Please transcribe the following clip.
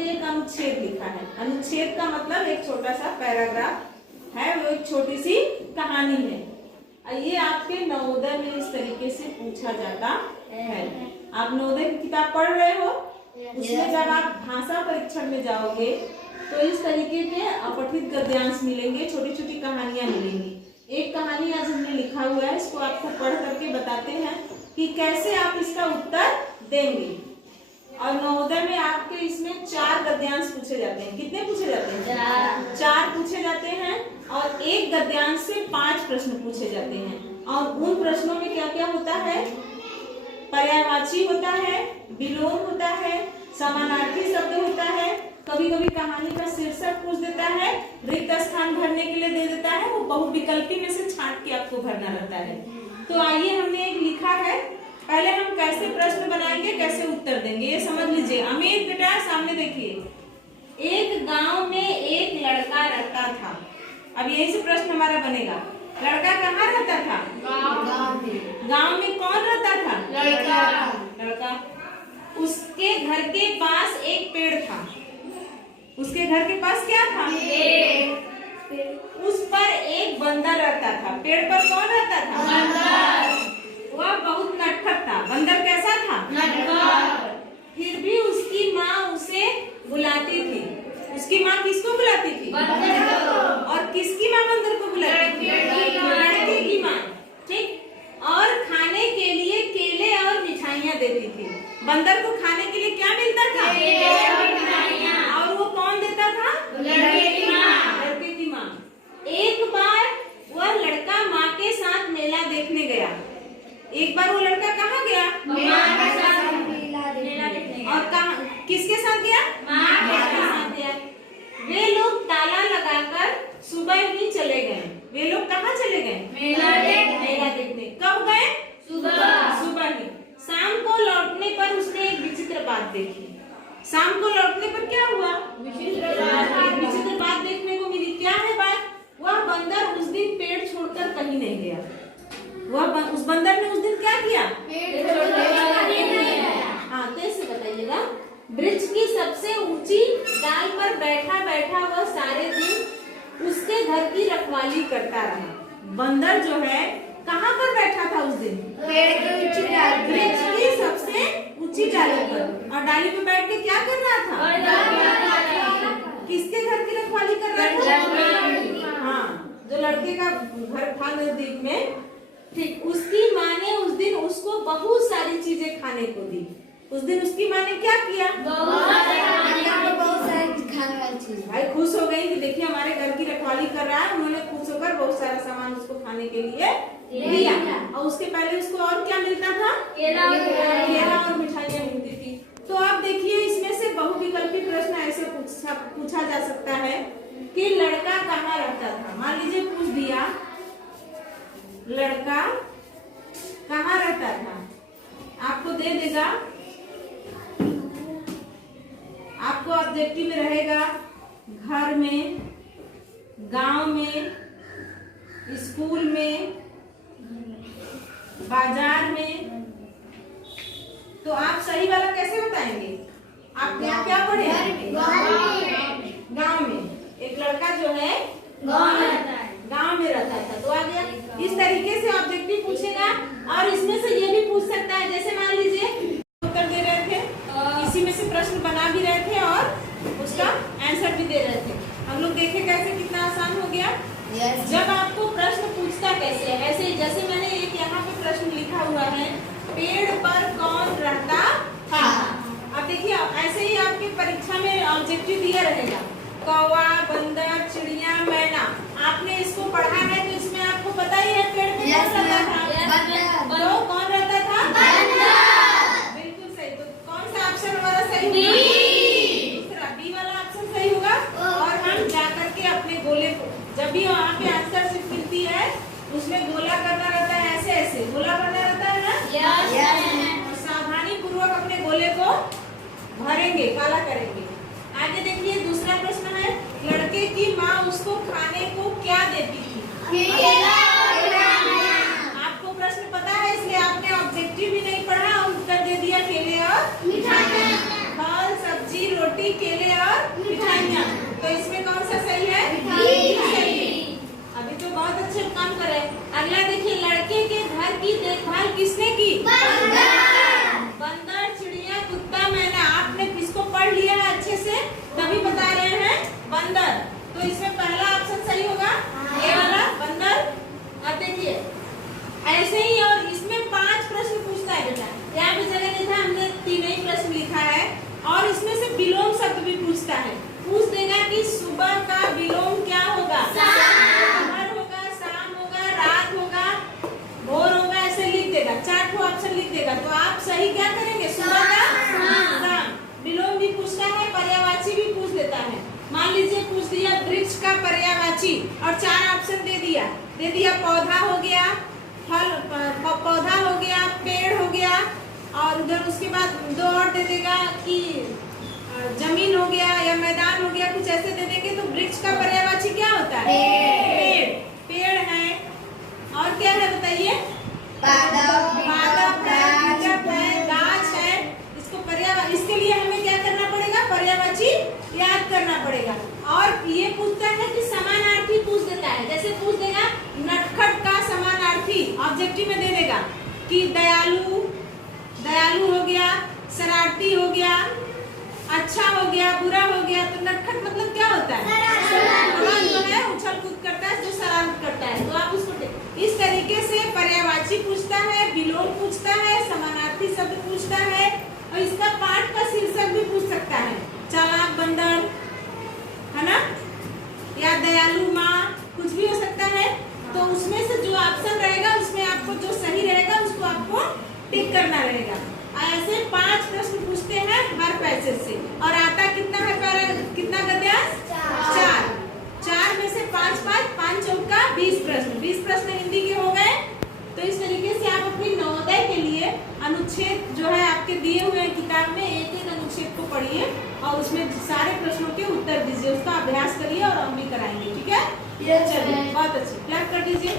हमने एक अनुच्छेद लिखा है। अनुच्छेद का मतलब एक छोटा सा पैराग्राफ है, वो एक छोटी सी कहानी है। ये आपके नवोदय में इस तरीके से पूछा जाता है। आप नवोदय की किताब पढ़ रहे हो, उसमें जब आप भाषा परीक्षण में जाओगे तो इस तरीके के अपठित गद्यांश मिलेंगे, छोटी छोटी कहानियां मिलेंगी। एक कहानी आज हमने लिखा हुआ है, इसको आपको पढ़ करके बताते हैं कि कैसे आप इसका उत्तर देंगे। और नवोदय में आपके इसमें 4 गद्यांश पूछे जाते हैं। कितने पूछे जाते हैं? 4 पूछे जाते हैं। और एक गद्यांश से 5 प्रश्न पूछे जाते हैं। और उन प्रश्नों में क्या क्या होता है? पर्यायवाची होता है, विलोम होता है, समानार्थी शब्द होता है, कभी कभी कहानी का शीर्षक पूछ देता है, रिक्त स्थान भरने के लिए दे देता है, वो बहुविकल्पी में से छांट के आपको भरना रहता है। तो आइए, हमने एक लिखा है, पहले हम कैसे प्रश्न बनाएंगे, कैसे उत्तर देंगे, ये समझ लीजिए। अमित बेटा सामने देखिए। एक गांव में एक लड़का रहता था। अब यही से प्रश्न हमारा बनेगा। लड़का कहाँ रहता था? गांव में कौन रहता था? लड़का। उसके घर के पास एक पेड़ था। उसके घर के पास क्या था? उस पर एक बंदर रहता था। पेड़ पर कौन रहता था? बंदर। वह बहुत नटखट था। बंदर कैसा था? नटखट। फिर भी उसकी माँ उसे बुलाती थी। उसकी माँ किसको बुलाती थी? बंदर को। और किसकी माँ बंदर को बुलाती थी? लड़के की माँ। ठीक। और खाने के लिए केले और मिठाइयाँ देती थी। बंदर को खाने के लिए क्या मिलता था? केले और मिठाइयाँ। और वो कौन देता था? लड़के की माँ। लड़के की माँ। एक बार वह लड़का माँ के साथ मेला देखने गया। एक बार वो लड़का कहाँ गया? माँ के साथ मेला देखने। और कहाँ, किसके साथ गया? माँ के साथ गया। वे लोग ताला लगाकर सुबह ही चले गए। वे लोग कहाँ चले गए? मेला देखने। कब गए? सुबह ही। शाम को लौटने पर उसने एक विचित्र बात देखी। शाम को लौटने पर क्या हुआ? विचित्र बात देखने को मिली। क्या है बात? वह बंदर उस दिन पेड़ छोड़कर कहीं नहीं गया। उस बंदर ने उस दिन क्या किया? पेड़ छोड़कर कहीं नहीं गया। हाँ, कैसे बताइएगा? वृक्ष की सबसे ऊंची डाल पर बैठा बैठा वह सारे दिन उसके घर की रखवाली करता रहा। बंदर जो है कहाँ पर बैठा था उस दिन? पेड़ की ऊंची डाल, वृक्ष की सबसे ऊंची डाली पर। और डाली पे बैठ के क्या कर रहा था? किसके घर की रखवाली कर रहा था? हाँ, जो लड़के का घर था नजदीक में। ठीक। उसकी माँ ने उस दिन उसको बहुत सारी चीजें खाने को दी। उस दिन उसकी माँ ने क्या किया? बहुत सारी खाने वाली चीज। भाई खुश हो गई कि देखिए हमारे घर की रखवाली कर रहा है। उन्होंने खुश होकर बहुत सारा सामान उसको खाने के लिए दिया। और उसके पहले उसको और क्या मिलता था? केला और मिठाइयाँ मिलती थी। तो आप देखिए, इसमें से बहुविकल्पी प्रश्न ऐसे पूछा जा सकता है कि लड़का कहाँ रहता था। मान लीजिए पूछ दिया लड़का कहाँ रहता था, आपको दे देगा, आपको ऑब्जेक्टिव में रहेगा घर में, गांव में, स्कूल में, बाजार में। तो आप सही वाला कैसे बताएंगे? आप यहाँ क्या पढ़े? गांव में। एक लड़का जो है गांव में रहता था। तो आ गया। इस तरीके से ऑब्जेक्टिव पूछेगा। और इसमें से ये भी पूछ सकता है, जैसे मान लीजिए उत्तर दे रहे थे, इसी में से प्रश्न बना भी रहे थे और उसका आंसर भी दे रहे थे। हम लोग देखे कैसे कितना आसान हो गया। जब आपको प्रश्न पूछता कैसे है, ऐसे जैसे मैंने एक यहाँ पे प्रश्न लिखा हुआ है, पेड़ पर कौन रहता था। अब देखिए, ऐसे ही आपकी परीक्षा में ऑब्जेक्टिव दिया रहेगा, कौवा, बंदर, चिड़िया, मैना। आपने इसको पढ़ा है तो इसमें आपको पता ही है पेड़ पे कौन रहता था? तो कौन रहता था? बिल्कुल सही। तो कौन सा ऑप्शन हमारा सही होगा? दूसरा, बी वाला ऑप्शन सही होगा। और हम जाकर के अपने गोले को, जब भी वहाँ पे आंसर शीट मिलती है उसमें गोला करना रहता है, ऐसे ऐसे गोला करना रहता है ना। और सावधानी पूर्वक अपने गोले को भरेंगे, काला करेंगे। आगे देखिए, दूसरा प्रश्न है, लड़के की माँ उसको खाने को क्या देती थी? आपको प्रश्न पता है, इसलिए आपने ऑब्जेक्टिव भी नहीं पढ़ा, उत्तर दे दिया केले और मिठाइयाँ। फल, सब्जी, रोटी, केले तो इसमें कौन सा सही है? सही है। अभी तो बहुत अच्छे काम कर रहे हैं। अगला देखिए, लड़के के घर की देखभाल किसने की? बंदर, चिड़िया, कुत्ता, मैना। आपने इसको पढ़ लिया है अच्छे से, तभी बता रहे हैं बंदर। तो इसमें पहला ऑप्शन सही होगा, ये वाला बंदर। अब देखिए ऐसे ही, और इसमें 5 प्रश्न पूछता है बेटा। यहाँ पे जगह नहीं था, हमने 3 ही प्रश्न लिखा है। और इसमें से विलोम शब्द भी पूछता है। पूछ देगा कि सुबह का विलोम क्या होगा? दोपहर होगा, शाम होगा, रात होगा, भोर होगा, ऐसे लिख देगा। 4 ऑप्शन लिख देगा। तो आप सही क्या करेंगे? सुबह का, शाम। विलोम भी पूछता है, पर्यायवाची भी पूछ देता है। मान लीजिए पूछ दिया वृक्ष का पर्यायवाची और 4 ऑप्शन दे दिया पौधा हो गया, फल पौधा हो गया, पेड़ हो गया, और उधर उसके बाद 2 और दे देगा कि जमीन हो गया या मैदान हो गया, कुछ ऐसे दे देंगे। तो वृक्ष का पर्यायवाची क्या होता है? पेड़ है। और क्या है बताइए? पादप है, गाछ है। इसको पर्यायवाची, इसके लिए हमें क्या करना पड़ेगा? पर्यायवाची याद करना पड़ेगा। और ये पूछता है कि समानार्थी पूछ देता है। जैसे पूछ देगा नटखट का समानार्थी, ऑब्जेक्टिव में दे देगा कि दयालु हो गया, शरारती हो गया, अच्छा हो गया, बुरा हो गया। तो नटखट मतलब क्या होता है? जो है उछल कूद करता है, जो शरारत करता है। तो आप उसको इस तरीके से पर्यायवाची पूछता है, विलोम पूछता है, समानार्थी शब्द पूछता है, और इसका पाठ का शीर्षक भी पूछ सकता है। चालाक बंदर, है ना, या दयालु माँ, कुछ भी हो सकता है। तो उसमें से जो ऑप्शन रहेगा, उसमें आपको जो सही रहेगा उसको आपको टिक करना रहेगा। ऐसे 5 प्रश्न पूछते हैं हर पैसेज से। और आता कितना है? कितना गद्यांश? 4 में से 5 चौका 20 प्रश्न। 20 प्रश्न हिंदी के हो गए। तो इस तरीके से आप अपनी नवोदय के लिए अनुच्छेद जो है आपके दिए हुए किताब में, एक अनुच्छेद को पढ़िए और उसमें सारे प्रश्नों के उत्तर दीजिए। उसका अभ्यास करिए और हम भी कराएंगे। ठीक है? चलिए, बहुत अच्छे, क्लैप कर दीजिए।